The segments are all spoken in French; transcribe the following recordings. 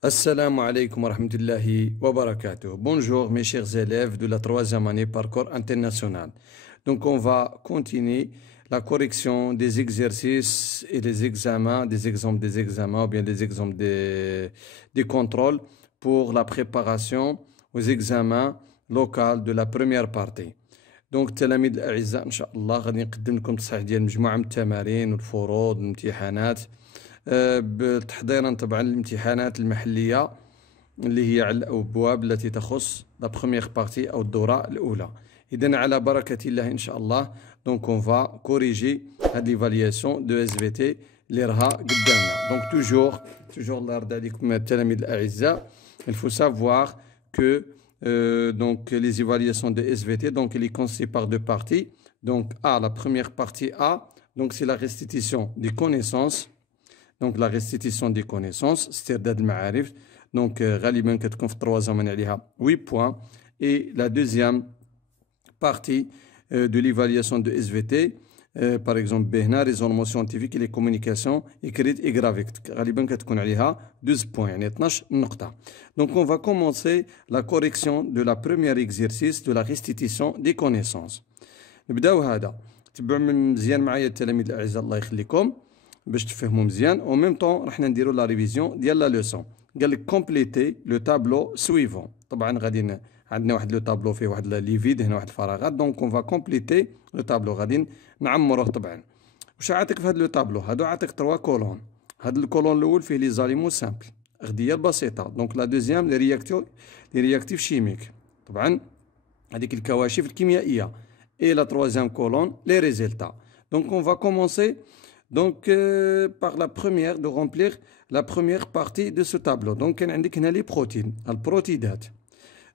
Assalamu alaikum wa rahmatullahi wa barakatuh. Bonjour mes chers élèves de la troisième année parcours international. Donc on va continuer la correction des exercices et des examens, des exemples des examens ou bien des exemples des contrôles pour la préparation aux examens locaux de la première partie. Donc تلاميذ الأعزاء إن شاء الله غادي نقدم لكم تصحيح ديال مجموعة من التمارين والفروض والامتحانات بتحضيرا طبعا الامتحانات المحلية اللي هي على الأبواب التي تخص لا بروميير بارتي أو الدورة الأولى. إذن على بركة الله إن شاء الله دونك اون فا كوريجي هاد ليفالياسيون دو اس في تي اللي راها قدامنا. دونك توجور الله يرضي عليكم التلاميذ الأعزاء il faut savoir que donc les évaluations de SVT donc il est constitué par deux parties. Donc A, la première partie A, donc c'est la restitution des connaissances. Donc la restitution des connaissances, استرداد المعارف. Donc غالبا كتكون في التروازيام عليها 8 points. Et la deuxième partie de l'évaluation de SVT, par exemple B هنا raisonnement scientifique et les communications écrites et graphiques. غالبا كتكون عليها 12 points يعني 12 نقطة. Donc on va commencer la correction de la première exercice de la restitution des connaissances. نبداو هذا. تبعوا مزيان معايا التلاميذ الأعزاء الله يخليكم. باش تفهموا مزيان او ميم طون رحنا نديروا لا ريفيزيون ديال لا لوسون. قال لك كومبليتي لو تابلو سويفون. طبعا غادي عندنا واحد لو تابلو فيه واحد لي فيد هنا واحد الفراغات دونك اون فا كومبليتي لو تابلو غادي نعمروه. طبعا واش عاطيك في هذا لو تابلو هادو عاطيك 3 كولون. هاد الكولون الاول فيه لي زاليمون سامبل غديه بسيطه. دونك لا دوزيام لي رياكتيف شيميك طبعا هذيك الكواشف الكيميائيه. اي لا تروازيام كولون لي ريزولتا. دونك اون فا كومونسي donc par la première de remplir la première partie de ce tableau. Donc كان عندك هنا لي بروتين البروتيدات.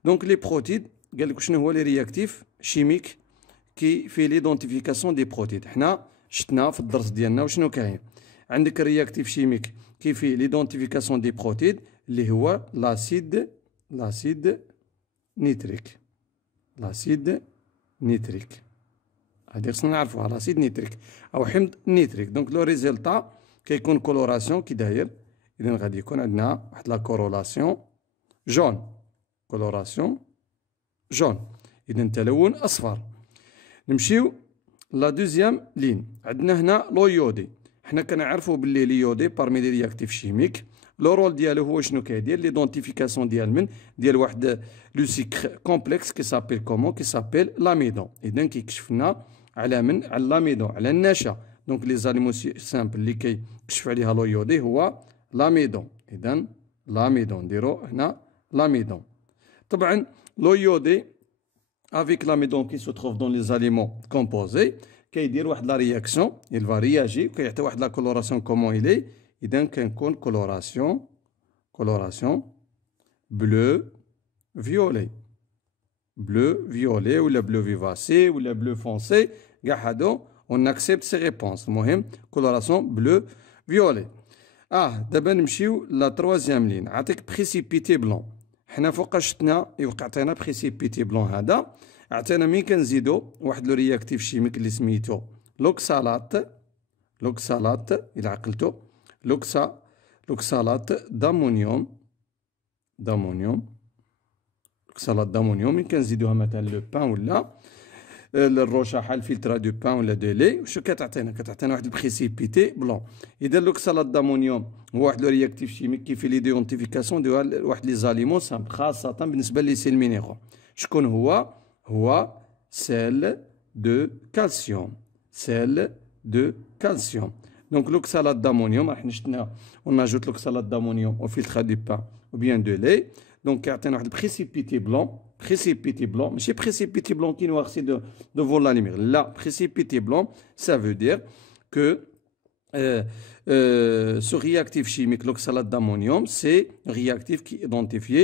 donc les protides قال لك شنو هو لي رياكتيف شيميك كي في ليدونتيفيكاسيون دي بروتيد. حنا شفنا في الدرس ديالنا وشنو كاين. عندك الرياكتيف شيميك كي في ليدونتيفيكاسيون دي بروتيد اللي هو لاسيد نيتريك. هادي خصنا نعرفوها لاسيد نيتريك او حمض نيتريك. دونك لو ريزلتا كيكون كولوراسيون كي داير. اذا غادي يكون عندنا واحد لا كورولاسيون جون اذا تلون اصفر. نمشيو لا دوزيام لين. عندنا هنا لو يودي. حنا كنعرفوا باللي ليودي بارمي لي رياكتيف شيميك لو رول ديالو هو شنو كيدير ليدونتيفيكاسيون ديال واحد لو سيكر كومبلكس كي سابيل كومون كي سابيل لاميدون. اذا كيكشف لنا على من على لاميدون على النشا. دونك لي زاليمون سامبل اللي كيكشف عليها لو يودي هو لاميدون. اذا لاميدون نديرو هنا لاميدون. طبعا لو يودي افيك لاميدون كي سو تروف دون لي زاليمون كومبوزي كيدير واحد لا رياكسيون il va réagir كيعطي واحد لا كولوراسيون كومون إلي. إذا كنكون كولوراسيون بلو فيولي ولا بلو فيفاسي ولا بلو فونسي كاع هادو اون اكسبت سي ريبونس. المهم كولوراسيون بلو فيولي. دابا نمشيو لا تروازيام لين. عطيك بريسيبيتي بلون. حنا فوق شفنا يوقع عطينا بريسيبيتي بلون. هذا عطينا مين كنزيدو واحد لو رياكتيف شيميك اللي سميتو لوكسالات الى عقلتو لوكسالات دامونيوم. لوكسالات دامونيوم مين كنزيدوها مثلا لو بان ولا الروشاحه الفلترا دو بان ولا دو لي. واش كتعطينا واحد البريسيبيتي بلون. اذا لوكسالات دامونيوم هو واحد لو رياكتيف شيميك كيفي ليدونتيفيكاسيون ديال واحد لي زاليمون سامبل خاصه بالنسبه لي سيل مينيرو. شكون هو sel de calcium. Donc l'oxalate d'ammonium, on ajoute l'oxalate d'ammonium au filtre du pain ou bien de lait. Donc il y a un précipité blanc, mais c'est précipité blanc qui noir c'est devant la lumière. Là, précipité blanc, ça veut dire que ce réactif chimique, l'oxalate d'ammonium, c'est un réactif qui est identifié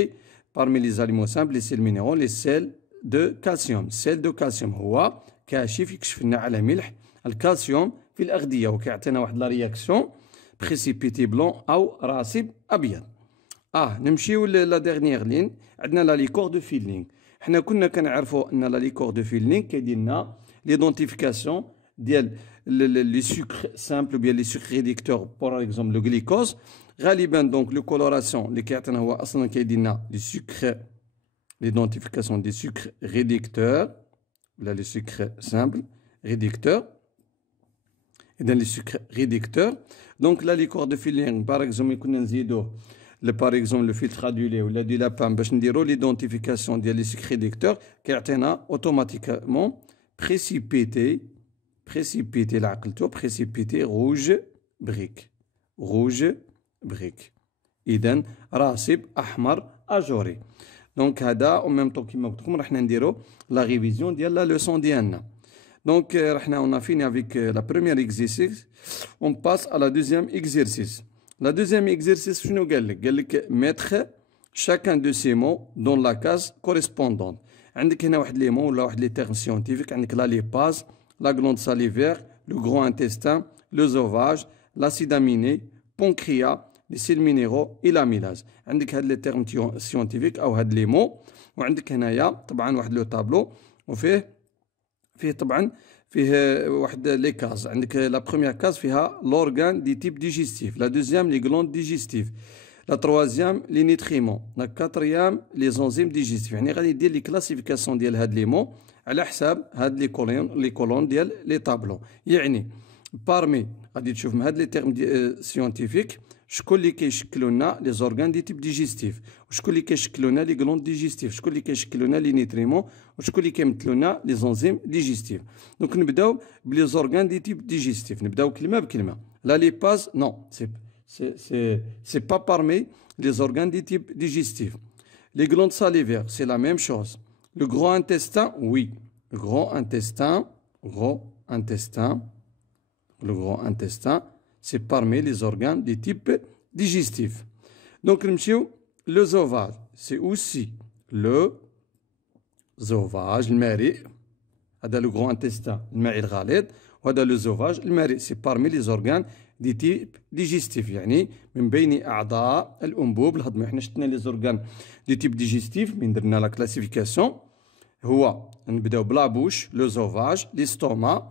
parmi les aliments simples, les sels minéraux, les sels de calcium. سيل دو كالسيوم هو كاشف يكشف لنا على ملح الكالسيوم في الأغذية وكيعطينا واحد لا رياكسيون بريسيبيتي بلون أو راسب أبيض. نمشيو لا ديرنيير لين. عندنا لا ليكور دو فيلينغ. حنا كنا كنعرفوا أن لا ليكور دو فيلينغ كيدير لنا ليدونتيفيكاسيون ديال لي سكر سامبل ou bien لي سكر ريديكتور بور اكزومبل لو غليكوز غالبا donc le coloration اللي كيعطينا هو اصلا كيدينا لي sucres l'identification des sucres réducteurs ولا les sucres simples réducteurs. إذا les sucres réducteurs. Donc là les corps de filling par exemple كنا نزيدوه par exemple le filtre du lait ولا du lapin باش نديرو l'identification ديال les sucres réducteurs كيعطينا automatiquement précipité العقلتو précipité rouge brique. إذا راسب أحمر أجوري. دونك هذا أو ميم طون كيما قلت لكم راحنا نديرو لا ريفيزيون ديال لا لوسون ديالنا. دونك راحنا on a fini avec la première exercice. On passe à la deuxième exercice. La deuxième exercice شنو قال لك؟ قال لك mettre chacun de ces mots dans la case correspondante. عندك هنا واحد لي مون ولا واحد لي تيرم سيونتيفيك. عندك لا ليباز، لا glande salivaire, le gros intestin, l'œsophage, l'acide aminé, pancréas, les sels minéraux et l'amylase. عندك هاد لي تيرم سيونتيفيك او هاد لي مو. وعندك هنايا طبعا واحد لو طابلو وفيه طبعا فيه واحد لي كاز. عندك لا بروميير كاز فيها لورغان دي تيب ديجيستيف، لا دوزيام لي غلوند ديجيستيف، لا تروازيام لي نيتريمون، لا كاتريام لي زونزيم ديجيستيف. يعني غادي يدير لي كلاسيفيكاسيون ديال هاد لي مو على حساب هاد لي كولون ديال لي طابلو. يعني بارمي غادي تشوف من هاد لي تيرم سيونتيفيك شكون اللي كيشكلوا لنا لي زورغان دي تيب ديجيستيف، وشكون اللي كيشكلوا لنا لي غلوند ديجيستيف، شكون اللي كيشكلوا لنا لي نيتريمون، وشكون اللي كيمثلوا لنا لي زونزيم ديجيستيف. دونك نبداو بلي زورغان دي تيب ديجيستيف، نبداو كلمه بكلمه. لا ليباز نو سي با بارمي لي زورغان دي تيب ديجيستيف. لي غلوند ساليفير سي لا ميم شوز. Le gros intestin, oui. Le gros intestin, c'est parmi les organes du type digestif. Donc, l'œsophage, c'est aussi l'œsophage, le mari, le gros intestin, le mari الغليظ، وهذا l'œsophage, le mari, c'est parmi les organes du type digestif. يعني من بين أعضاء الأنبوب الهضمي. احنا شفنا les organes du type digestif من درنا لا كلاسيفيكاسيون. هو نبداو بلا بوش، l'œsophage, l'estomac،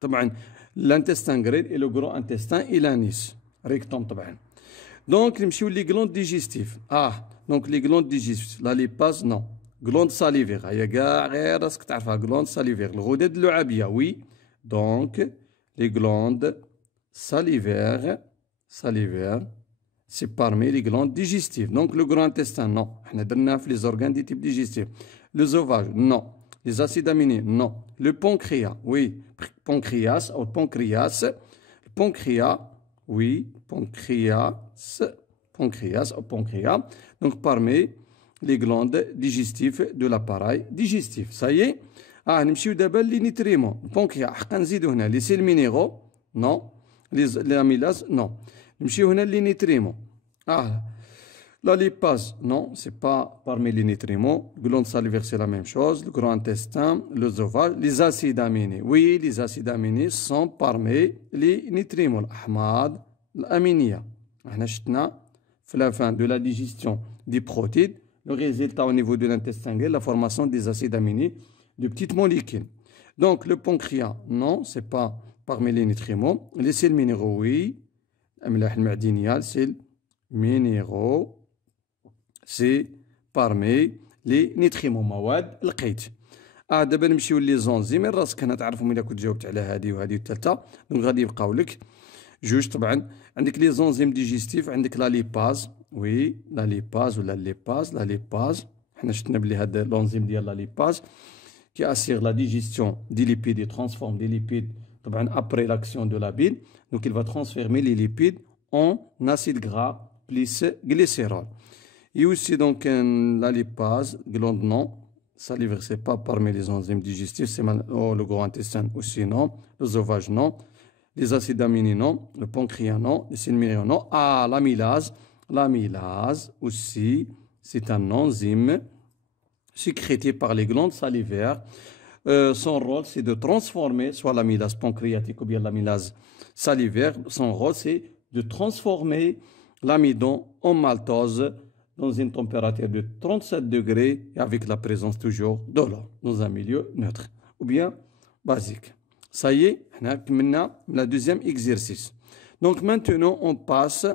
طبعا l'intestin grêle et le gros intestin et l'anis rectum طبعا. دونك نمشيو لي غلوند ديجيستيف. دونك لي غلوند ديجيستيف لا ليباز نو. غلوند ساليفير هي كاع غير راسك تعرفها. غلوند ساليفير الغدد اللعابيه وي. دونك لي غلوند ساليفير سي بارمي لي غلوند ديجيستيف. دونك لو غرو انتستان نو، حنا درناه في لي زورغان دي تيب ديجيستيف. L'œsophage, non. Les acides aminés, non. Le pancréas, oui. Pancréas ou pancréas. Le pancréas, oui. Pancréas ou pancréas. Donc, parmi les glandes digestives de l'appareil digestif. Ça y est. نمشيو دابا لي نيتريمون. البنكرياس حقا نزيدو هنا لي سيل مينيرو، نو. l'amylase, non. نمشيو هنا لي نيتريمون. La lipase, non, c'est pas parmi les nutriments. Le glande salivaire, c'est la même chose. Le gros intestin, l'œsophage, les acides aminés. Oui, les acides aminés sont parmi les nutriments. L'ahmad, l'aminia. On a fait la fin de la digestion des protéines. Le résultat au niveau de l'intestin, la formation des acides aminés de petites molécules. Donc, le pancréas, non, c'est pas parmi les nutriments. Les sels minéraux, oui. Les sels minéraux. سي بارمي لي نيتريمون مواد القيت. دابا نمشيو لي زونزيم. راسك هنا تعرفهم الا كنت جاوبت على هذه وهذه الثالثه. دونك غادي يبقاو لك جوج. طبعا عندك لي زونزيم ديجيستيف. عندك لا ليباز، وي لا ليباز ولا ليباز. لا ليباز حنا شفنا بلي هذا لونزيم ديال لا ليباز كي اسير لا ديجيستيون دي ليبيد، يترانسفورم دي ليبيد طبعا ابري لاكسيون دو لا بيل. دونك il va transformer les lipides en acide gras plus glycérol. Et aussi donc la lipase, glande non, salivaire c'est pas parmi les enzymes digestifs, c'est le gros intestin aussi non, l'œsophage non, les acides aminés non, le pancréas non, les sels minéraux non. L'amylase aussi, c'est un enzyme sécrété par les glandes salivaires. Son rôle c'est de transformer soit l'amylase pancréatique ou bien l'amylase salivaire. Son rôle c'est de transformer l'amidon en maltose dans une température de 37 degrés et avec la présence toujours de l'eau dans un milieu neutre ou bien basique. Ça y est, on a terminé le deuxième exercice. Donc maintenant, on passe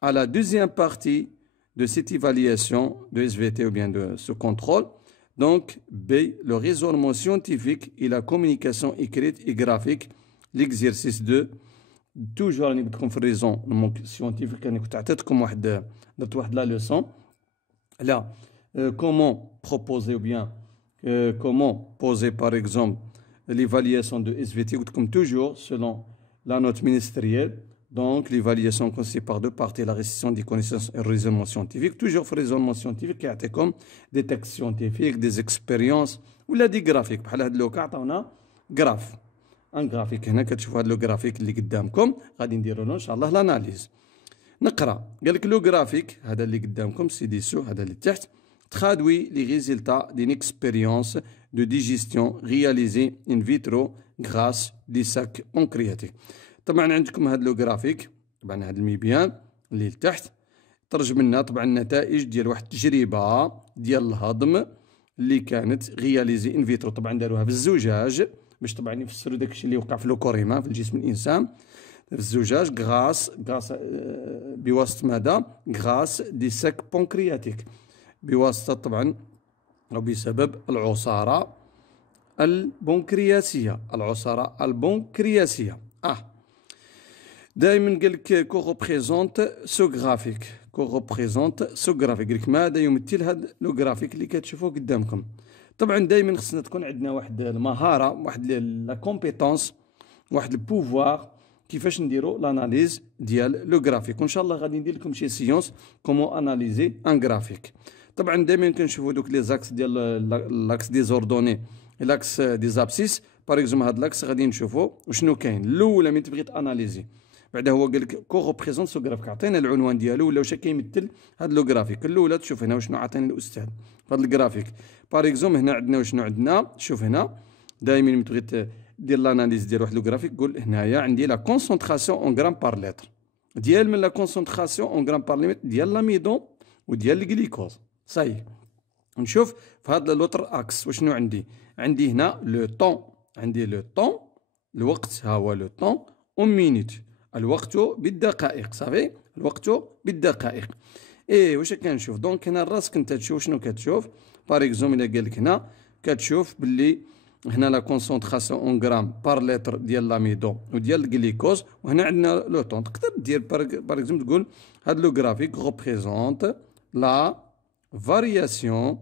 à la deuxième partie de cette évaluation de SVT ou bien de ce contrôle. Donc, B, le raisonnement scientifique et la communication écrite et graphique. L'exercice 2. Toujours, nous avons fait raisonnement scientifique. Nous avons la leçon. Là, comment proposer ou bien comment poser, par exemple, l'évaluation de SVT, comme toujours, selon la note ministérielle. Donc, l'évaluation consiste par deux parties, la restitution des connaissances et le raisonnement scientifique. Toujours le raisonnement scientifique qui a été comme des textes scientifiques, des expériences ou des graphiques. Par exemple, on a graphe. Un graphique. هنا كتشوفوا هذا لو graphique اللي قدامكم غادي نديروا له ان شاء الله l'analyse. نقرا قال لك لو graphique هذا اللي قدامكم سي ديسو هذا اللي تحت traduit les résultats d'une expérience de digestion réalisée in vitro grâce des sacs pancréatiques. طبعا عندكم هذا لو جرافيك طبعا هذا الميبيان اللي لتحت ترجم لنا طبعا النتائج ديال واحد التجربه ديال الهضم اللي كانت رياليزي ان فيترو. طبعا داروها في الزجاج باش طبعا يفسروا داكشي اللي وقع في لوكوريما في الجسم الانسان في الزجاج غراس بواسطه ماذا؟ غراس دي ساك بونكرياتيك، بواسطه طبعا او بسبب العصاره البنكرياسيه. العصاره البنكرياسيه دائما قال لك كو ريبريزونت سو غرافيك، كو ريبريزونت سو غرافيك، قال لك ماذا يمثل هذا لو غرافيك اللي كتشوفوه قدامكم. طبعا دائما خصنا تكون عندنا واحد المهاره، واحد لا كومبيتونس، واحد البوفوار كيفاش نديرو لاناليز ديال لو غرافيك. وان شاء الله غادي ندير لكم شي سيونس كومون اناليزي ان غرافيك. طبعا دائما كنشوفوا دوك لي زاكس ديال لاكس دي زوردوني، لاكس دي زابسيس. باغ اكزومبل هاد لاكس غادي نشوفوا وشنو كاين. الاولى من تبغي تاناليزي بعدا هو قال لك كو ريبريزونت سو غرافيك، عطينا العنوان ديالو ولا واش كيمثل هذا لو غرافيك. الاولى تشوف هنا وشنو عطينا الاستاذ في هذا الغرافيك. باغ اكزومبل هنا عندنا وشنو عندنا، شوف هنا دائما ملي تبغي دير لاناليز ديال واحد لو غرافيك قول هنايا عندي لا كونسونطراسيون اون غرام بار لتر ديال من لا كونسونطراسيون اون غرام بار لتر ديال لاميدون وديال الجليكوز. صاي نشوف في هذا لوتر اكس وشنو عندي. عندي هنا لو طون، عندي لو طون الوقت، ها هو لو طون اون مينوت، الوقت بالدقائق. صافي الوقت بالدقائق. واش كنشوف دونك هنا راسك انت تشوف شنو كتشوف. باغ اكزومبل الا قال لك هنا كتشوف باللي هنا لا كونسونطراسيون اون غرام بار لتر ديال لاميدون وديال الجليكوز، وهنا عندنا لو طون. تقدر دير باغ اكزومبل تقول هاد لو غرافيك ريبريزونت لا variation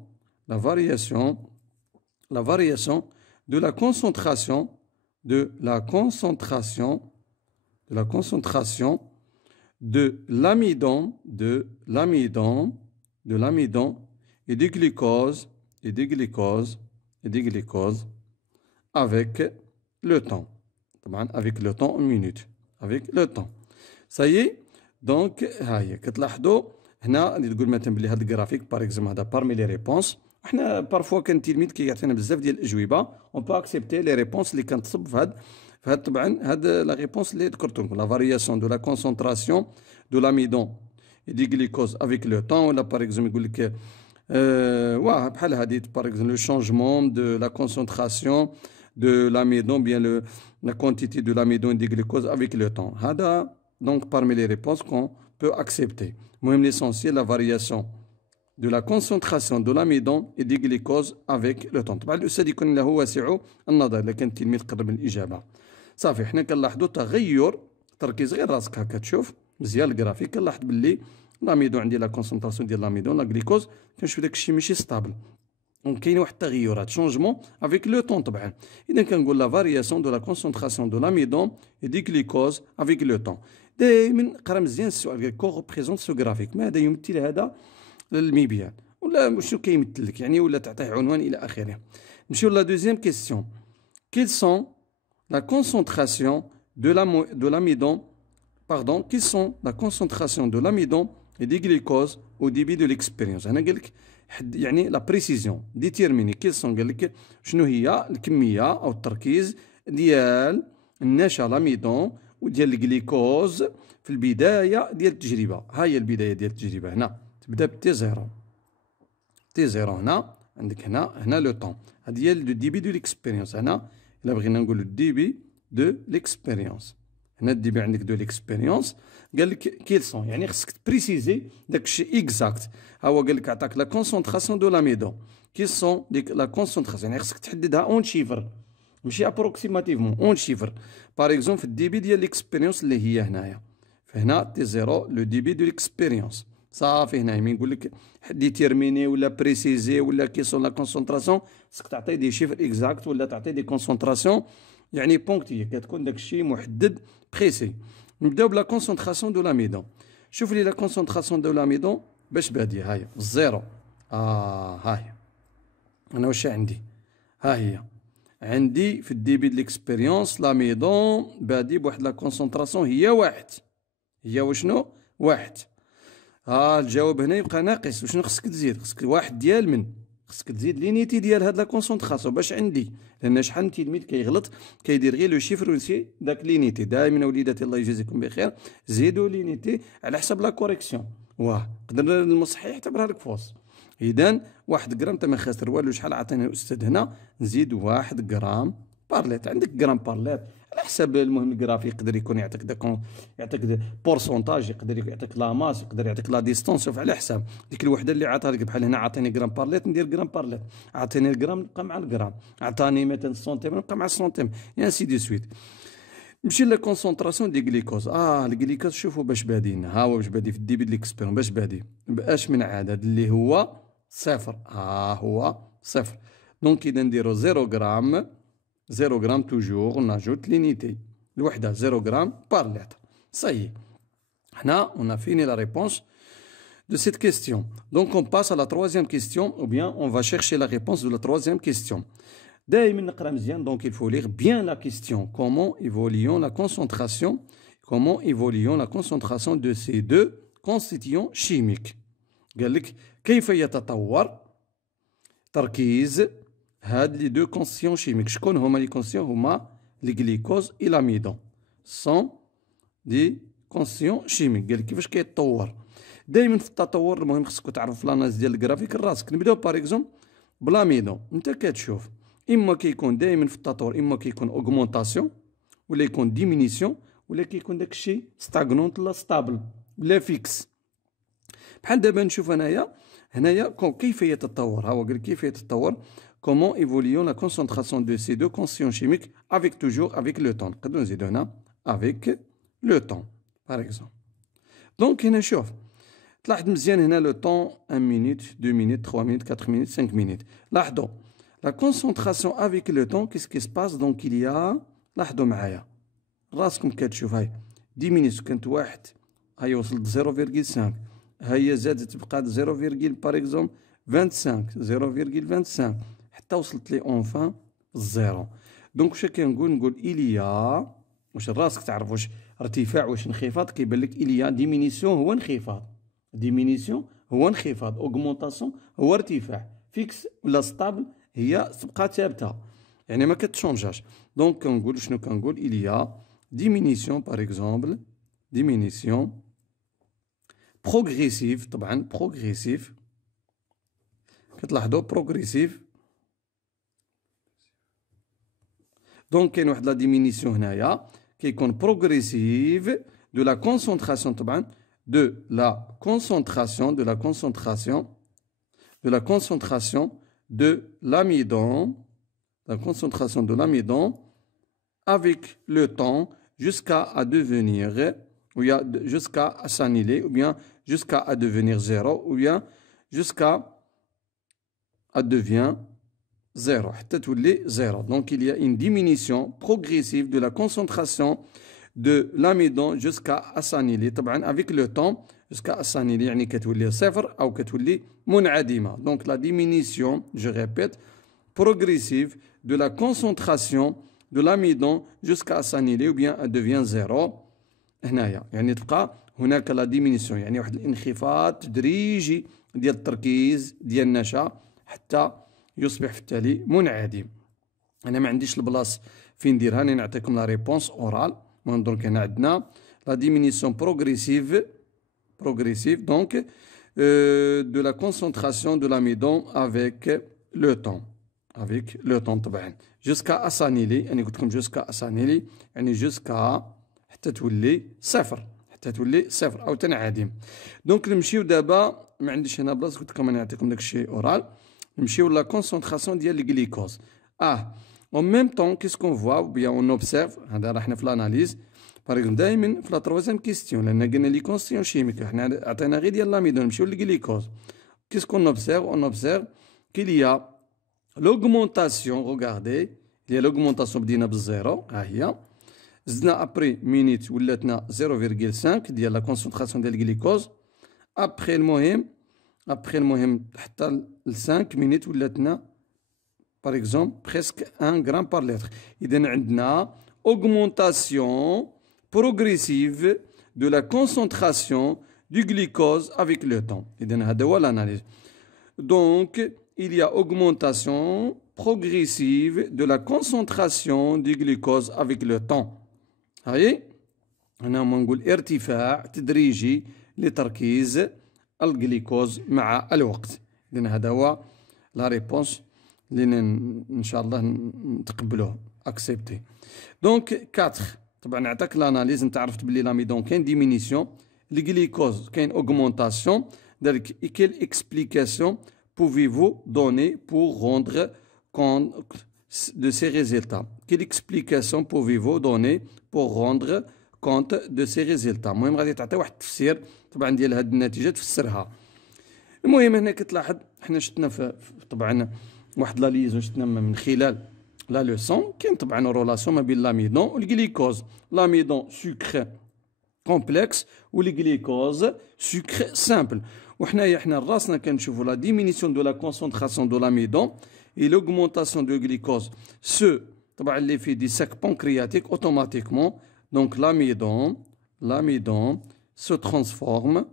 de la concentration de l'amidon et du glucose avec le temps. Avec le temps en minutes. Avec le temps. Ça y est. Donc, هاي كتلاحظوا هنا اللي تقول مثلا بلي هذا الجرافيك باغ اكزومبل هذا بارمي لي ريبونس. حنا بارفوا كان التلميذ كيعطينا بزاف ديال الاجوبه اون بو اكسبتي لي ريبونس اللي كنتصب في هاد طبعا هاد لا ريبونس اللي ذكرت لكم. لا فارياسيون دو لا كونسونطراسيون دو لاميدون اي دي جليكوز افيك لو طون، ولا باغ اكزومبل يقول لك واه بحال هادي باغ اكزومبل لو شونجمون دو لا كونسونطراسيون دو لاميدون بيان لا كونتيتي دو لاميدون دي جليكوز افيك لو طون. هذا دونك بارمي لي ريبونس كون peut accepter. المهم l'essentiel la variation de la concentration de l'amidon et du glucose avec le temps. طبعا الاستاذ يكون له واسع النظر الا كان التلميذ قرب من الاجابه. صافي حنا كنلاحظوا تغير تركيز غير راسك هكا تشوف مزيان الجرافيك. كنلاحظ باللي لاميدون عندي لا كونسونطراسيون ديال لاميدون لا جليكوز كنشوف داك الشيء ماشي ستابل، دونك كاين واحد التغيرات شونجمون افيك لو طون. طبعا اذا كنقول لا فارياسيون دو لا كونسونطراسيون دو لاميدون اي دي جليكوز افيك لو طون. دائما قرا مزيان السؤال قال كو ريبريزونت سو غرافيك، ماذا يمثل هذا الميبيان ولا شنو كيمثل لك يعني، ولا تعطيه عنوان الى اخره. نمشيو لا دوزيام كيسيون. كيل سون لا كونسونطراسيون دو لاميدون باردون كيل سون لا كونسونطراسيون دو لاميدون اي دي جليكوز او ديبي دو ليكسبيريونس. هنا قال لك يعني لا بريسيزيون ديتيرميني كيل سون، قال لك شنو هي الكميه او التركيز ديال النشا لاميدون وديال الجليكوز في البدايه ديال التجربه. ها هي البدايه ديال التجربه. هنا تبدا بالتي زيرو، تي زيرو هنا عندك هنا لو طون. هذه هي لو ديبي دو ليكسبيريونس. هنا الا بغينا نقولوا ديبي دو ليكسبيريونس هنا ديبي عندك دو ليكسبيريونس. قال لك كيل سون يعني خصك تبريسيزي داك الشيء اكزاكت. ها هو قال لك عطاك لا كونسونطراسيون دو لاميدون. كيل سون لا كونسونطراسيون يعني خصك تحددها اون شيفر ماشي ابروكسيماتيفمون اون شيفر. باغ اكزومبل في الديبي ديال ليكسبيريونس اللي هي هنايا، فهنا تي زيرو لو ديبي دو ليكسبيريونس صافي. هنا ملي نقول لك ديتيرميني ولا بريسيزي ولا كيسون لا كونسونطراسيون خصك تعطي دي شيفر اكزاكت ولا تعطي دي كونسونطراسيون يعني بونكتيه كتكون داك الشيء محدد بريسي. نبداو بلا كونسونطراسيون دو لاميدون. شوف لي لا كونسونطراسيون دو لاميدون باش باديه. هاهي الزيرو هاهي انا واش عندي، ها هي عندي في الديبي دو ليكسبيريونس لاميدون بادي بواحد لا كونسونطراسيون هي واحد. هي وشنو؟ واحد. الجواب هنا يبقى ناقص. وشنو خصك تزيد؟ خصك واحد ديال من، خصك تزيد لينيتي ديال هاد لا كونسونطراسيون باش عندي، لان شحال من تلميذ كيغلط كيدير غير لو شيفر ونسي داك لينيتي. دائما وليداتي الله يجازيكم بخير زيدوا لينيتي على حسب لا كوريكسيون. قدر المصحح يعتبرها لك فوس. اذا واحد غرام تا ما خاسر والو. شحال عطينا الاستاذ هنا؟ نزيد واحد غرام بارليت. عندك غرام بارليت على حسب المهم الجرافي يقدر يكون يعطيك يعطيك بورسونتاج، يقدر يعطيك لا ماس، يقدر يعطيك لا ديستونس. شوف على حساب ديك الوحده اللي عطاها لك. بحال هنا عطيني غرام بارليت ندير غرام بارليت، عطيني الغرام نبقى مع الغرام، عطاني مثلا السنتيم نبقى مع السنتيم يعني سي دي سويت. نمشي لا كونسونطراسيون دي غليكوز. الغليكوز شوفوا باش بادين. ها هو باش بادي في الديبي ديال ليكسبيرون باش بادي باش من عدد اللي هو صفر. هو صفر. دونك اذا نديرو 0 غرام 0 غرام توجور ناجوت لينيتي الوحده 0 غرام بار لتر. صايي هنا on a fini la réponse de cette question. Donc on passe à la troisième question ou bien on va chercher la réponse de la troisième question. دائما نقرا مزيان. donc il faut lire bien la question. Comment évoluons la concentration, comment évoluons la concentration de ces deux constituants chimiques. قال لك كيف يتطور تركيز هاد لي دو كونستيون شيميك. شكون هما لي كونستيون؟ هما لي غليكوز اي لاميدون سون دي كونستيون شيميك. قال كيفاش كيتطور. دائما في التطور المهم خصك تعرف في لاناز ديال الجرافيك راسك. نبداو باغ اكزومبل بلاميدون. انت كتشوف اما كيكون دائما في التطور اما كيكون اوغمونطاسيون ولا يكون ديمينيسيون ولا كيكون داك الشيء ستاغنونت لا ستابل لا فيكس. بحال دابا نشوف هنايا كيف يتطور. ها هو قال كيف يتطور. Comment évolue la concentration de ces deux constituants chimiques toujours avec le temps. نقدروا نزيدو هنا avec le temps par exemple. Donc هنا شوف تلاحظ مزيان هنا لو طون 1 minute 2 minutes 3 minutes 4 minutes 5 minutes. لاحظوا la concentration avec le temps qu'est-ce qui se passe. donc il y a لاحظوا معايا راسكم كتشوف هاي ديمينيس كانت واحد هاي وصلت 0.5 هي زادت بقات 0, باغ اكزومبل 25 0.25 حتى وصلت لي اونفان الزيرو. دونك واش كنقول إليا واش راسك تعرف واش ارتفاع واش انخفاض. كيبان لك إليا ديمينيسيون هو انخفاض، ديمينيسيون هو انخفاض، اوغمونطاسيون هو ارتفاع، فيكس ولا ستابل هي تبقى ثابته يعني ما كتشونجاش. دونك كنقول شنو كنقول إليا ديمينيسيون باغ اكزومبل ديمينيسيون بروغريسيف. طبعا بروغريسيف كتلاحظوا بروغريسيف. دونك كاين واحد لا ديمينيسيون هنايا كيكون بروغريسيف دو لا كونسونطراسيون. طبعا دو لا كونسونطراسيون دو l'amidon, la concentration de l'amidon avec le temps jusqu'à devenir ou bien jusqu'à s'annihiler ou bien jusqu'à devenir zéro ou bien jusqu'à devient zéro. Zéro. Donc il y a une diminution progressive de la concentration de l'amidon jusqu'à s'annihiler. Avec le temps jusqu'à s'annihiler يعني كتولي صفر أو كتولي منعدمة. Donc la diminution, je répète, progressive de la concentration de l'amidon jusqu'à s'annihiler ou bien elle devient zéro. هنايا يعني تبقى هناك لا ديمينيسيون يعني واحد الانخفاض تدريجي ديال التركيز ديال النشا حتى يصبح في التالي منعدم. انا ما عنديش البلاص فين نديرها، انا نعطيكم لا ريبونس اورال. دونك هنا عندنا لا ديمينيسيون بروغريسيف donc de la concentration de l'amidon avec le temps طبعا jusqu'à s'annihiler. يعني قلت لكم jusqu'à s'annihiler يعني jusqu'à حتى تولي صفر، حتى تولي صفر أو تنعدم. دونك نمشيو دابا، ما عنديش هنا بلاصة، قلت لكم أنا نعطيكم داكشي أورال. نمشيو لا كونسونطراسيون ديال الجليكوز. en même temps qu'est-ce qu'on voit ou bien on observe، هذا راه حنا في الاناليز. باغ اكزومبل دائما في لا تروازيام كيستيون، لان قلنا لي كونستيون شيميك، حنا عطينا غير ديال لاميدون، نمشيو للجليكوز. qu'est-ce qu'on observe؟ on observe qu'il y a l'augmentation. regardez il y a l'augmentation بدينا بالزيرو، ها هي زدنا ابري مينيت ولاتنا 0.5 ديال لا كونسونطراسيون ديال الجليكوز. ابري المهم حتى ل 5 مينيت ولاتنا par exemple presque 1 gramme par litre. إذا عندنا augmentation progressive de la concentration du glucose avec le temps. إذا هذا هو l'analyse. Donc il y a augmentation progressive de la concentration du glucose avec le temps. هاي هنا ما نقول ارتفاع تدريجي لتركيز الجليكوز مع الوقت. إذا هذا هو لا ريبونس اللي ان شاء الله نتقبلوه اكسبتي. دونك 4 طبعا عطاك لاناليز، انت عرفت بلي لاميدون كاين ديمينيسيون، الجليكوز كاين اوغمونطاسيون. دالك كيل اكسبليكاسيون pouvez-vous donner pour rendre compte de ces résultats؟ quelle explication pouvez-vous donner pour rendre compte de ces résultats؟ المهم غادي تعطي واحد التفسير طبعا ديال هاد النتيجه تفسرها. المهم هنا كتلاحظ حنا شفنا في طبعا واحد لا ليزون شفنا من خلال لا لوسون، كاين طبعا رولاسيون ما بين لاميدون والجليكوز. لاميدون سكر كومبلكس والجليكوز سكر سامبل. وحنايا حنا راسنا كنشوفوا لا ديمينيسيون دو لا كونسونطراسيون دو لاميدون اي لوغمونطاسيون دو جليكوز سو طبعا اللي في دي ساك بانكرياتيك اوتوماتيكمون. دونك لاميدون se transforme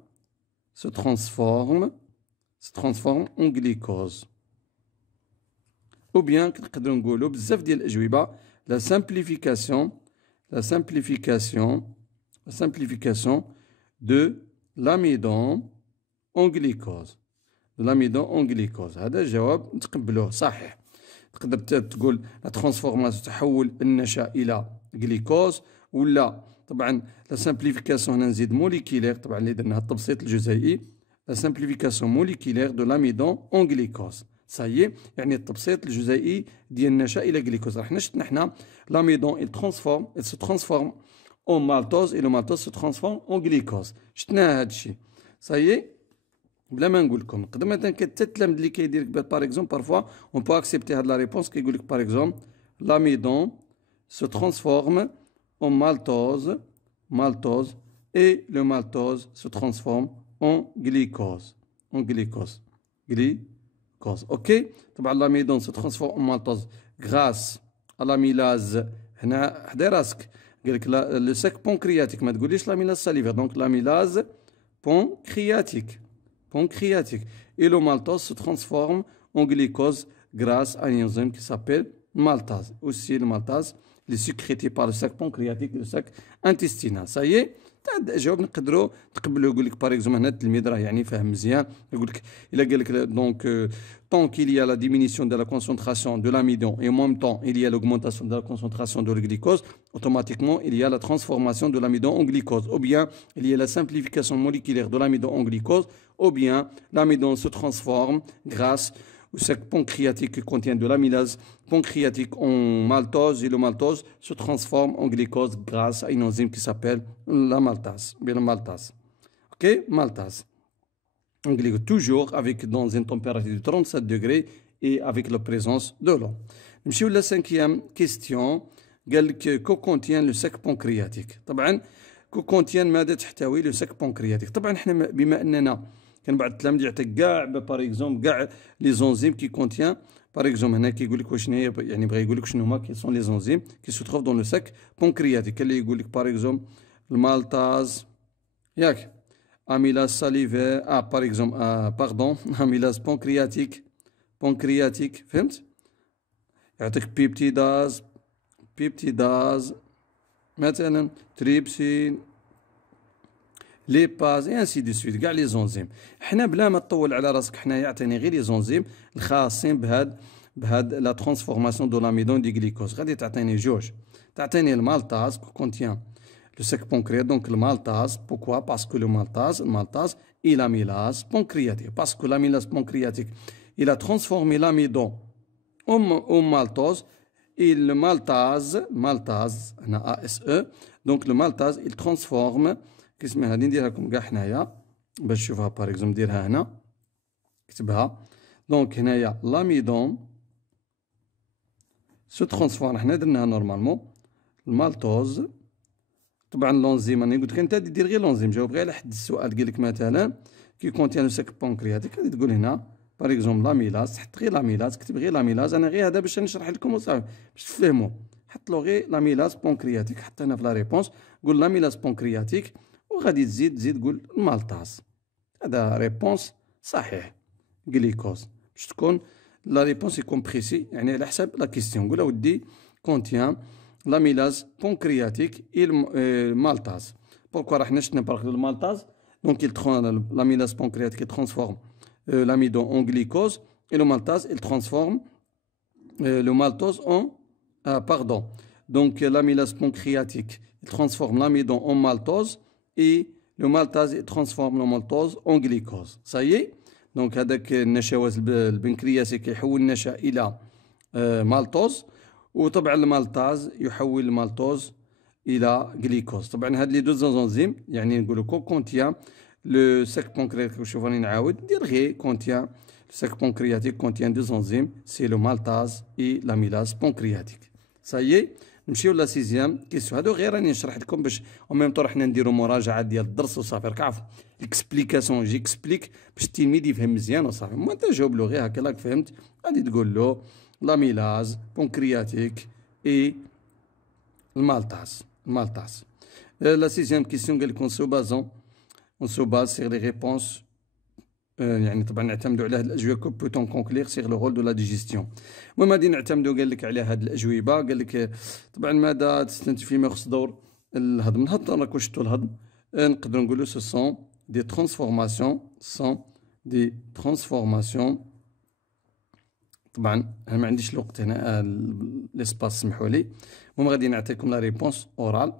en glucose. Ou bien نقدروا نقولوا بزاف ديال الأجوبة la simplification de l'amidon en glucose. هذا الجواب نتقبلوه صحيح. تقدر تقول لا ترانسفورماسيون تحول النشا إلى جليكوز، ولا طبعا لا سامبليفيكاسيون هنا نزيد موليكيلير، طبعا اللي درناها التبسيط الجزيئي. لا سامبليفيكاسيون موليكيلير دو لاميدون اون جليكوز. صايي يعني التبسيط الجزيئي ديال النشا الى جليكوز. راه حنا شفنا حنا لاميدون il se transforme en maltose et le maltose se transforme en glucose. شفنا هذا الشيء صايي بلا ما نقول لكم. نقدر مثلا كتتلمذ اللي كيدير باغ اكزومبل بارفوا اون بو اكسبتي هاد لا ريبونس كيقول لك باغ اكزومبل l'amidon se transforme en maltose et le maltose se transforme en glucose. Ok. طبعا l'amidon se transforme en maltose grâce à l'amylase. هنا حدا راسك قال لك لو ساك بونكرياتيك، ما تقوليش l'amylase salivaire. donc l'amylase pancréatique et le maltose se transforme en glucose grâce à une enzyme qui s'appelle maltase. Aussi le maltase il est sécrété par le sac pancréatique, le sac intestinal. ça y est جواب نقدروا تقبلوا. يقول لك باغ اكزومبل هنا التلميذ راه يعني فاهم مزيان. يقول لك الا قال لك دونك tant qu'il y a la diminution de la concentration de l'amidon et en même temps il y a l'augmentation de la concentration de le glucose, automatiquement il y a la transformation de l'amidon en glucose, ou bien il y a la simplification moléculaire de l'amidon en glucose, ou bien l'amidon se transforme grâce au sac pancréatique qui contient de l'amylase pancréatique en maltose, et le maltose se transforme en glucose grâce à une enzyme qui s'appelle la maltase. Bien, la maltase. Ok, maltase. On glycose toujours avec dans une température de 37 degrés et avec la présence de l'eau. نمشيو la cinquième question. قال لك que contient le sac pancréatique. طبعا que contient ماذا تحتوي le sac pancréatique. طبعا احنا بما اننا كان بعض التلاميذ يعطيك كاع باغ اكزومبل كاع لي زونزيم كي كونتيان. باغ اكزومبل هنا كيقول لك واش هي، يعني بغى يقول لك شنو هما كي سون لي زونزيم كي سو تروف دون لو ساك بونكرياتيك. كان اللي يقول لك باغ اكزومبل المالتاز ياك، اميلاز ساليفير باغ اكزومبل باردون اميلاز بونكرياتيك فهمت. يعطيك بيبتيداز مثلا تريبسين لي باز اي انسي دو سويت كاع لي زونزيم. حنا بلا ما تطول على راسك حنا يعطيني غير لي زونزيم الخاصين بهاد لا ترانسفورماسيون دو لاميدون دي غليكوز. غادي تعطيني جوج، تعطيني المالتاز كونتيان le sec pancréatique, donc le maltase. Pourquoi? Parce que le maltase, il a l'amylase pancréatique. Parce que l'amylase pancréatique, il a transformé l'amidon en maltose. Et le maltase, ASE, donc le maltase, il transforme, كيسميها هذه نديرها لكم كاع حنايا باش تشوفها باغ اكزومبل نديرها هنا كتبها دونك هنايا l'amidon se transforme حنا درناها نورمالمون المالتوز طبعا لونزيم راني قلت لك انت دير غير لونزيم جاوب غير على حد السؤال قال لك مثلا كي كونتيان ساك بونكرياتيك غادي تقول هنا باغ اكزومبل لاميلاز تحط غير لاميلاز كتب غير لاميلاز انا غير هذا باش نشرح لكم وصافي باش تفهموا حط له غير لاميلاز بونكرياتيك حط هنا في لا ريبونس قول لاميلاز بونكرياتيك وغادي تزيد قول المالتاز هذا ريبونس صحيح غليكوز باش تكون لا ريبونس يكون بريسي يعني على حساب لا كيستيون قول اودي كونتيان l'amylase pancréatique et le maltase. Pourquoi on parle de maltase? Donc l'amylase pancréatique transforme l'amidon en glycose et le maltase il transforme le maltose en pardon. Donc l'amylase pancréatique il transforme l'amidon en maltose et le maltase il transforme le maltose en glycose. Ça y est. Donc هذاك النشوات البنكرياسي كيحول النشا إلى maltose. وطبعا المالتاز يحول المالتوز الى غليكوز طبعا هاد لي دوز انزيم يعني نقولوا كونتيان لو ساك بونكرياتيك شوف راني نعاود ندير غير كونتيان لو ساك بونكرياتيك كونتيان دوز انزيم سي لو مالتاز اي لاميلاز بونكرياتيك سايي نمشيو لا سيزيام كيسيون هادو غير راني نشرح لكم باش او ميم طون حنا نديرو مراجعه ديال الدرس وصافي راك عارف اكسبليكاسيون جيكسبليك باش التلميذ يفهم مزيان وصافي ما انت جاوب له غير هكا راك فهمت غادي تقول له l'amylase pancréatique et le maltase. La sixième question on se base sur les réponses يعني طبعا نعتمدوا على هذه الأجوبة كو بوتون كونكلير سيغ لو رول دو لا ديجيستيون. المهم غادي نعتمدوا قال لك على هذه الأجوبة قال لك طبعا ماذا تستنتج فيما يخص دور الهضم راكم شفتوا الهضم نقدروا نقولوا سو سون دي ترانسفورماسيون طبعا انا ما عنديش الوقت هنا ليسباس سمحوا لي المهم غادي نعطيكم لا ريبونس اورال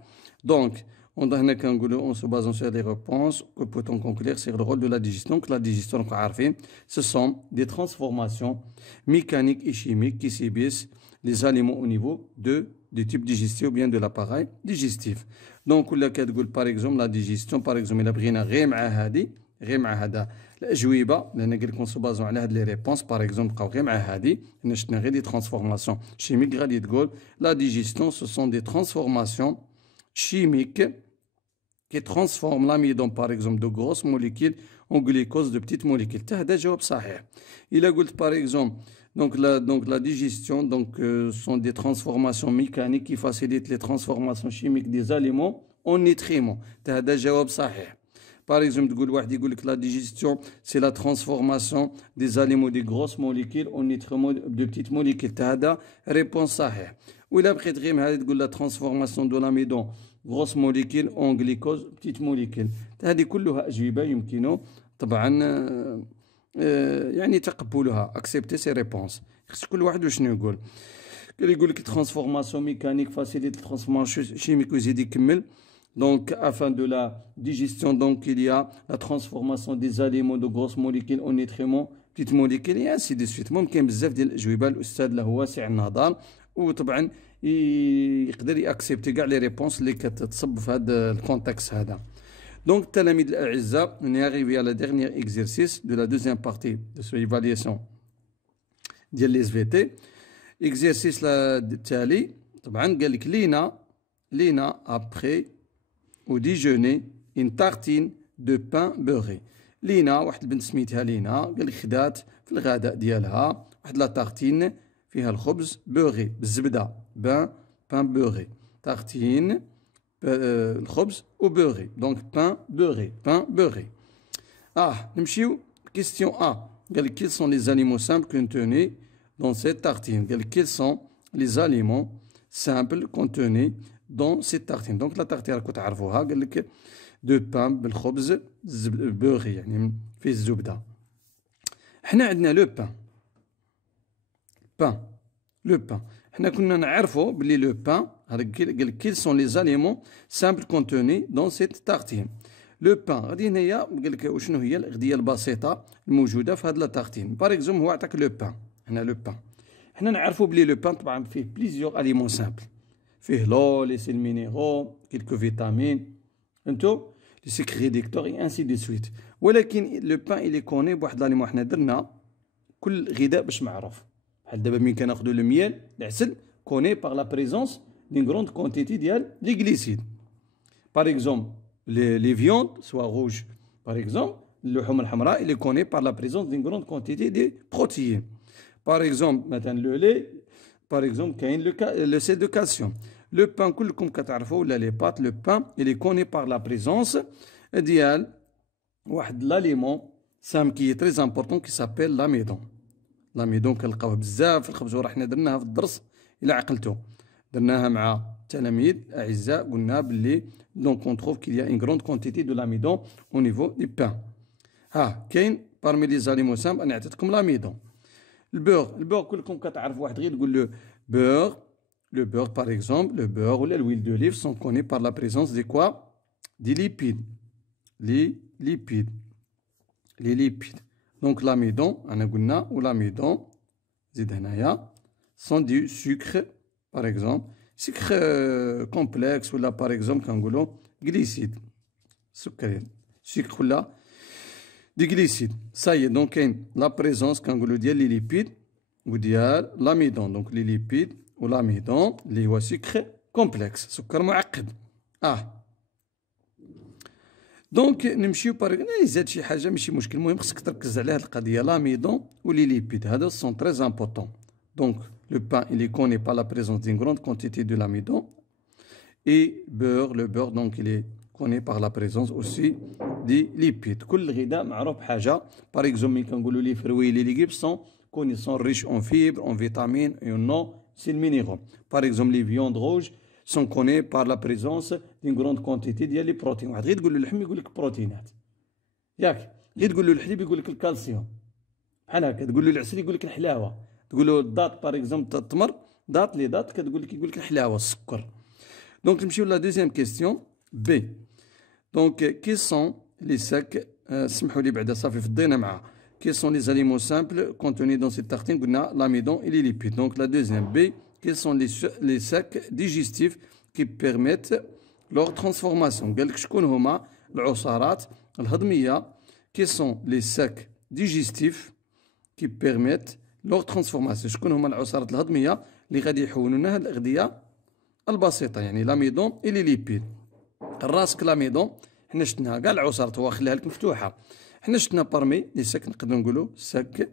دونك هنا كنقولوا اون سو بازون سور لي ريبونس كو بوتون كونكلير سيغ لو رول دو لا ديجيستيون دونك لا ديجيستيون راكم عارفين سو سون دي ترانسفورماسيون ميكانيك اي شيميك كي سيبيس لي اليمون او نيفو دو تيب ديجيستيف او بيان دو لاباراي ديجيستيف دونك ولا كتقول باغ اكزومبل لا ديجيستيون باغ اكزومبل الا بغينا غير مع هذا الاجوبه لان قال لكم سوبازون على هاد لي ريبونس باغ اكزومبل بقاو غير مع هادي حنا شفنا غير دي ترانسفورماسيون شيميك غادي تقول لا ديجيستيون سو سون دي ترانسفورماسيون شيميك كي ترانسفورم لاميدون باغ اكزومبل دو غروس موليكيل اون غليكوز دو بتيت موليكيل حتى هذا جواب صحيح الا قلت باغ اكزومبل donc la digestion sont des transformations mécaniques qui facilitent les transformations chimiques des aliments en nutriments هذا جواب صحيح. Par exemple, la digestion, c'est la transformation des aliments de grosses molécules en nutriments de petites molécules. Tada, réponse sahih. Ou la la transformation de l'amidon, grosses molécules en glycose, petites molécules. هذه كلها أجوبة يمكن طبعا يعني تقبلها accepter ces réponses. خص كل واحد واش يقول. يقول لك transformation mécanique facilite la transformation chimique ويزيد يكمل. Donc, afin de la digestion, donc il y a la transformation des aliments de grosses molécules en nutriments, petites molécules et ainsi de suite. ممكن بزاف ديال الأجوبة الأستاذ له واسع النظر وطبعا يقدر يأكسبتي كاع لي ريبونس اللي كتصب في هذا الكونتكست هذا. Donc, التلاميذ الأعزاء, on est arrivé à la dernière exercice de la deuxième partie de cette évaluation ديال لي SVT. Exercice التالي طبعا قال لك لينا après au déjeuner une tartine de pain beurré. لينا واحد البنت سميتها لينا قال لك خدات في الغداء ديالها واحد لا تارتين فيها الخبز بوغي بالزبده بان بوغي تارتين الخبز وبوغي دونك بان بوغي نمشيو كيستيون قال لك quels sont les aliments simples contenus dans cette tartine قال لك quels sont les aliments simples contenus dans cette tartine. Donc la tartine راكم تعرفوها قال لك دو بان بالخبز بوغي يعني فيه الزبده. حنا عندنا لو بان حنا كنا نعرفوا بلي لو بان Quels sont les aliments simples contenus dans cette tartine? لو بان غادي هنايا قال لك وشنو هي الأغذية البسيطة الموجودة في هاد لا تارتين. باغ اكزومبل هو عطاك لو بان، هنا لو بان، حنا نعرفوا بلي لو بان طبعا فيه بليزيور أليمون سامبل، فيه لو، لي سيل مينيرو، كيلكو فيتامين، فهمتو، لي سيكر ريديكتور اي انسي دو سويت. ولكن لو بان إلي كوني بواحد لاليمون حنا درنا كل غذاء باش معروف. بحال دابا مين كناخدو الميال العسل كوني باغ لا بريزونس دين غروند كونتيتي ديال لي غليسيد. باغ اكزومبل les viandes, soit rouges, par exemple, le houm al-hamra, il est connu par la présence d'une grande quantité de protéines. Par exemple, maintenant, le lait, par exemple, le sel de calcium. Le pain, comme vous les pâtes, le pain, il est connu par la présence de l'aliment qui est très important qui s'appelle l'amidon. L'amidon, كنلقاوه بزاف في الخبز ورحنا درناها في الدرس إلا عقلتو. درناها مع تلاميذ أعزاء قلنا باللي donc on trouve qu'il y a une grande quantité de l'amidon au niveau du pain. كاين parmi les aliments simples أنا عطيتكم l'amidon. البور كلكم كتعرفوا واحد غير تقول له beurre. Le beurre par exemple, le beurre ou l'huile d'olive sont connus par la présence de quoi? Des lipides. Les lipides. Donc l'amidon, أنا قلنا ou l'amidon زيد هنايا sont du sucre par exemple. Sucre complexe ou là par exemple كنقولوا glycide سكريات sucre ولا دي glycide. Ça y est donc كاين la présence كنقولوا ديال لي ليبيد وديال l'amidon. donc لي ليبيد و l'amidon اللي هو sucre complexe سكر معقد. دونك نمشيو زاد شي حاجه ماشي مشكل، المهم خصك تركز على هاد القضيه l'amidon و لي ليبيد هادو sont très importants. Donc, le pain, il est connu par la présence d'une grande quantité de l'amidon. Et le beurre, donc, il est connu par la présence aussi des lipides. كل غذاء معروف بحاجة. Par exemple, ملي كنقولوا لي fruits les légumes sont riches en fibres, en vitamines et en acides minéraux. Par exemple, les viandes rouges sont connues par la présence d'une grande quantité ديال les protéines. واحد غير تقول له اللحم يقول لك بروتينات. ياك؟ غير تقول له الحليب يقول لك الكالسيوم. بحال هكا تقول له العسل يقول لك الحلاوة. تقول له الدات باغ اكزومبل التمر دات لي دات كتقول لك الحلاوه السكر. دونك نمشيو لا دوزيام كيستيون بي. دونك كي سون لي ساك سمحوا لي بعدا صافي فضينا معاها. كي سون لي زاليمون سامبل كونتوني دون سيت تارتين قلنا لاميدون اي لي ليبيد. دونك لا دوزيام بي كي سون لي ساك ديجيستيف كي بيرميت لور ترانسفورماسيون. قال لك شكون هما العصارات الهضميه كي سون لي ساك ديجيستيف كي بيرميت لور ترانسفورماسيون. شكون هما العصارات الهضميه اللي غادي يحولوا لنا هاد الاغذيه البسيطه يعني لاميدون اي لي ليبيد. الراسك لاميدون حنا شفناها كاع العصارات، هو خليها لك مفتوحه. حنا شفنا بارمي لي ساك نقدروا نقولوا ساك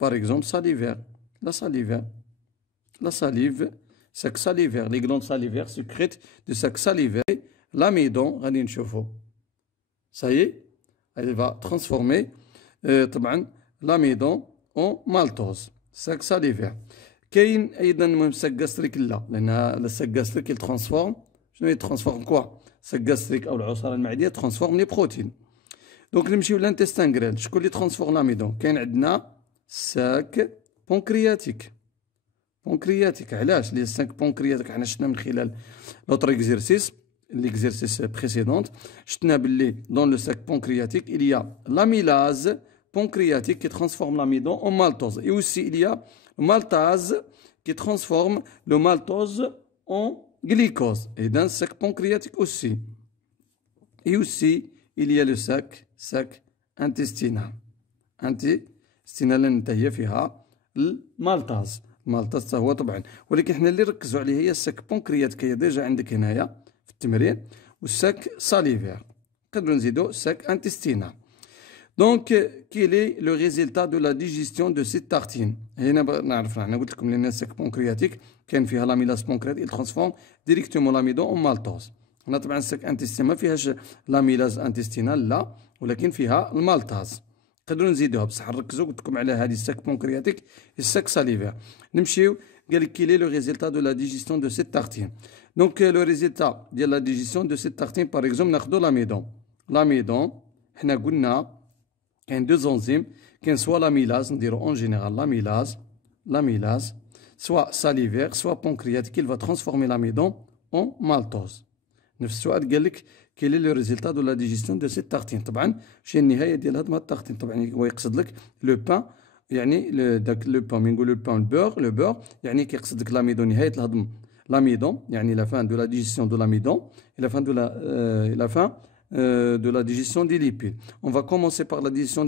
باغ اكزومبل ساليفير لا ساليف ساك ساليفير لي غلوند ساليفير سكريت دو ساك ساليفير. لاميدون غادي نشوفوا سايي elle va transformer طبعا لاميدون او مالتوز ساك ساليفير. كاين ايضا المهم ساك غاستريك لا، لان الساك غاستريك يترانسفورم شنو يترانسفورم كوا ساك غاستريك او العصاره المعديه ترانسفورم لي بروتين. دونك نمشيو لانتستان غريل. شكون اللي ترانسفورم لاميدون؟ كاين عندنا ساك بونكرياتيك. علاش لي ساك بونكرياتيك؟ حنا شفنا من خلال لوتر اكزرسيس ليكزرسيس بريسيدونت شفنا باللي دون لو ساك بونكرياتيك il y a l'amylase pancréatique qui transforme l'amidon en maltose. Et aussi, il y a le maltase qui transforme le maltose en glycose. Et dans le sac pancréatique aussi. Et aussi, il y a le sac intestinal. intestinal اللي فيها المالتاز. المالتاز هو طبعا، ولكن احنا اللي ركزوا عليه هي الساك بونكرياتيك، هي ديجا عندك هنايا في التمرين، والساك ساليفير. نقدروا نزيدوا ساك انتستينال. Donc, quel est le résultat de la digestion de cette tartine? هنا نعرفنا، أنا قلت لكم لأن الساك بونكرياتيك كان فيها لاميلاز بونكرياتيك il transforme directement l'amidon en maltose. هنا طبعا الساك انتستين ما فيهاش لاميلاز انتستينال لا، ولكن فيها المالتاز. نقدروا نزيدوها بصح نركزوا قلت لكم على هذه الساك بونكرياتيك الساك ساليفير. نمشيو قال لك quel est le résultat de la digestion de cette tartine. Donc le résultat ديال la digestion de cette tartine par exemple ناخذوا l'amidon. حنا قلنا كاين دو زونزيم، كاين سوا لاميلاز نديرو اون جينيرال لاميلاز سوا ساليفير سوا بونكرياتيك il va transformer l'amidon en maltose. نفس السؤال قال لك quel est le résultat de la digestion de cette tartine. طبعا شنو النهايه ديال هاد التارتين. طبعا هو يقصد لك لو بان، يعني داك لو بان من نقول لو بان لو بور يعني كيقصد لك لاميدون، نهايه الهضم l'amidon, يعني la fin de la digestion de l'amidon et la fin de la digestion des lipides. On va commencer par la digestion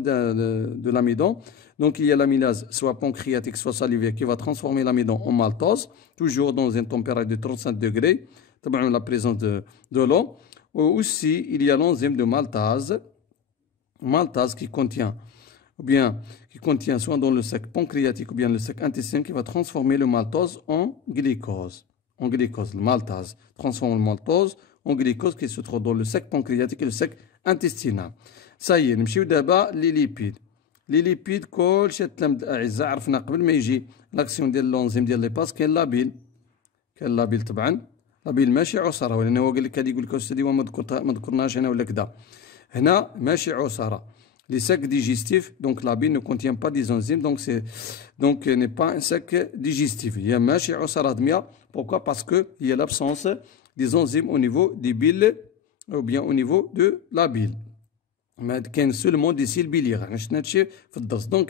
de l'amidon. Donc il y a l'amylase, soit pancréatique, soit salivaire, qui va transformer l'amidon en maltose, toujours dans une température de 35 degrés, la présence de l'eau. Aussi, il y a l'enzyme de maltase qui contient soit dans le sac pancréatique ou bien le sac intestin, qui va transformer le maltose en glucose. Le maltase transforme le maltose en glucose qui se trouve dans le sac pancréatique et le sac intestinal. Ça y est, نمشيو دابا les lipides. Les lipides كلشي التلاميذ الاعزاء عرفنا قبل ما يجي لاكسيون ديال لونزيم ديال لي باس كاين لابيل. طبعا لابيل ماشي عصاره، ولان هو قال لك هذه يقول لك استاذي ما ذكرناش هنا ولا كذا. هنا ماشي عصاره. Les sacs digestifs, donc la bile ne contient pas des enzymes, donc n'est pas un sac digestif. Il y a mâché osaradmia. Pourquoi? Parce qu'il y a l'absence des enzymes au niveau des biles ou bien au niveau de la bile. Mais il y a seulement des cils biliaires. Donc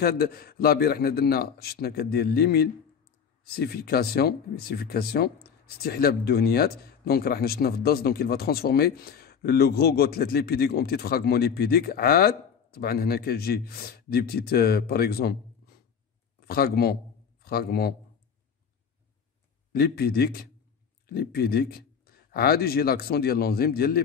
la bile, on a dit l'émulsification, stihlab doniat. Donc il va transformer le gros gouttelette lipidique en petits fragments lipidiques. طبعا هنا كتجي دي بتيت باغ اكزومبل فراغمون ليبيديك عاد يجي لاكسون ديال لونزيم ديال لي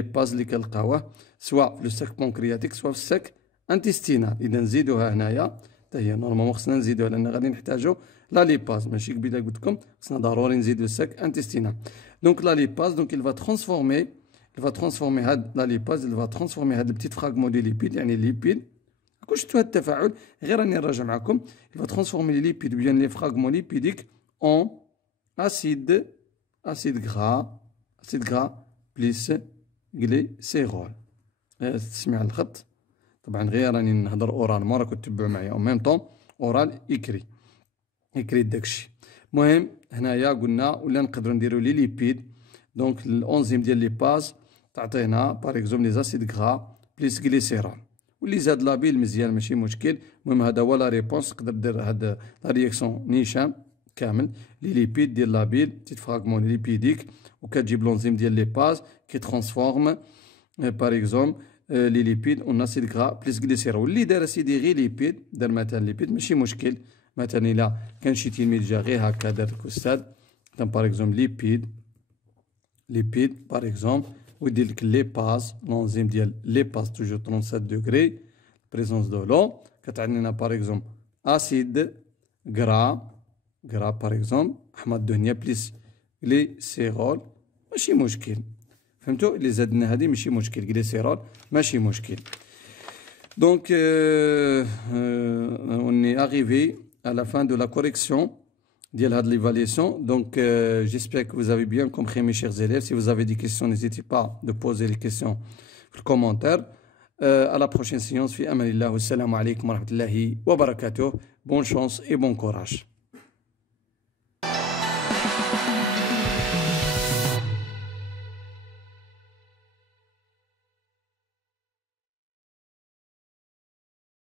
باز اللي كنلقاوه سواء في الساك بونكرياتيك سواء في الساك انتستينال. اذا نزيدوها هنايا حتى هي نورمالمون خصنا نزيدوها لان غادي نحتاجو لا ليباز، ماشي قبيله قلت لكم خصنا ضروري نزيدو الساك انتستينال. دونك لا ليباز دونك il va transformer la lipase, il va transformer هاد البتيت فراغمون دي ليبيد، يعني ليبيد كون شفتو هاد التفاعل غير راني نراجع معكم. il va transformer les lipides bien les fragments lipidiques en acide gras plus glycérol. تسمع الخط طبعا غير راني نهضر اورال، ما راكم تتبعوا معايا او ميم طون اورال اكري داكشي. المهم هنايا قلنا ولا نقدروا نديروا لي ليبيد. دونك الانزيم ديال لي باز تعطينا باغ اكزومبل لي زاسيد غرا بليس غليسيرول، واللي زاد لابيل مزيان ماشي مشكل. المهم هذا هو لا ريبونس. تقدر دير هاد لا رياكسيون نيشان كامل لي ليبيد ديال لابيل بتيت فراغمون ليبيديك، وكتجيب لونزيم ديال لي باز كي ترانسفورم باغ اكزومبل لي ليبيد اون اسيد غرا بليس غليسيرول. اللي دار سيدي غير ليبيد، دار مثلا ليبيد ماشي مشكل. مثلا الا كان شي تلميذ جا غير هكا دار الاستاذ باغ اكزومبل ليبيد باغ اكزومبل ويدير لك لي باز لونزيم ديال لي باز توجور 37 دوغري بريزونس دو لو. كتعطينا باغ اكزومبل اسيد غرا باغ اكزومبل احمد دهنيه بليس غليسيرول ماشي مشكل. فهمتوا؟ اللي زادنا هذه ماشي مشكل، غليسيرول ماشي مشكل. دونك on est arrivé à la fin de la correction de l'évaluation. Donc, j'espère que vous avez bien compris, mes chers élèves. Si vous avez des questions, n'hésitez pas de poser les questions dans les commentaires. À la prochaine séance. Fi amanillah. Assalamu alaikum wa rahmatullahi wa barakatuh. Bonne chance et bon courage.